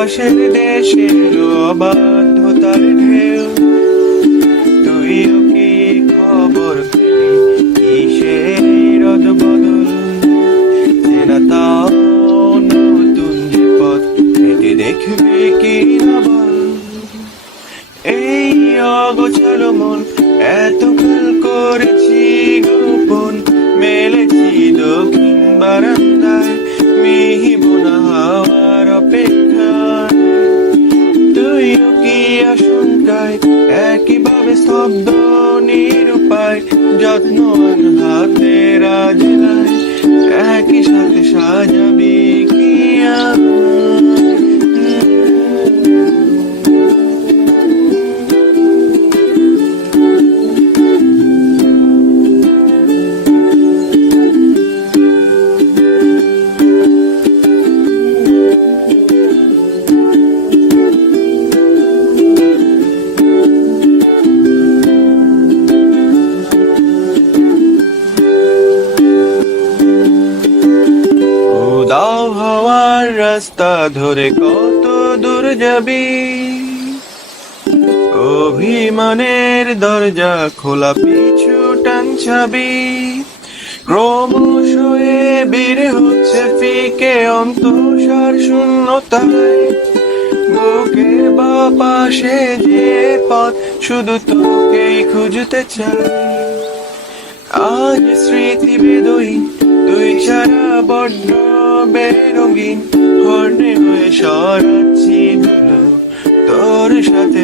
আকাশের দেশের অবাধ্যতার ঢেউ, তুইও কি খবর পেলি কিসের রদ বদল? চেনা তাও নতুন যে পথ হেঁটে দেখবি কি না বল। এই অগোছালো মন এতকাল করেছি গোপন, মেলেছি দক্ষিণ বারান্দায় মিহিবোনা হাওয়ার অপেক্ষায়। তুইও কি আশঙ্কায় একইভাবে স্তব্ধ নিরুপায়, যত্নবান হাতের জেলায় একই সাথে সাজাবি কি দাও হওয়ার রাস্তা ধরে কত দূর যাবি? অভিমানের দরজা খোলা পিছু টানছাবি, ক্রমশ বেড়ে হচ্ছে ফিকে অন্তঃসার শূন্যতায়। বুকের বাপাশে যে পথ শুধু তোকেই খুঁজতে চাই। আজ স্মৃতি বেদহীন, তুই ছাড়া বড্ড বেরঙিন, হর্ণে হয়ে সরাচ্ছি ধুলো তোর সাথে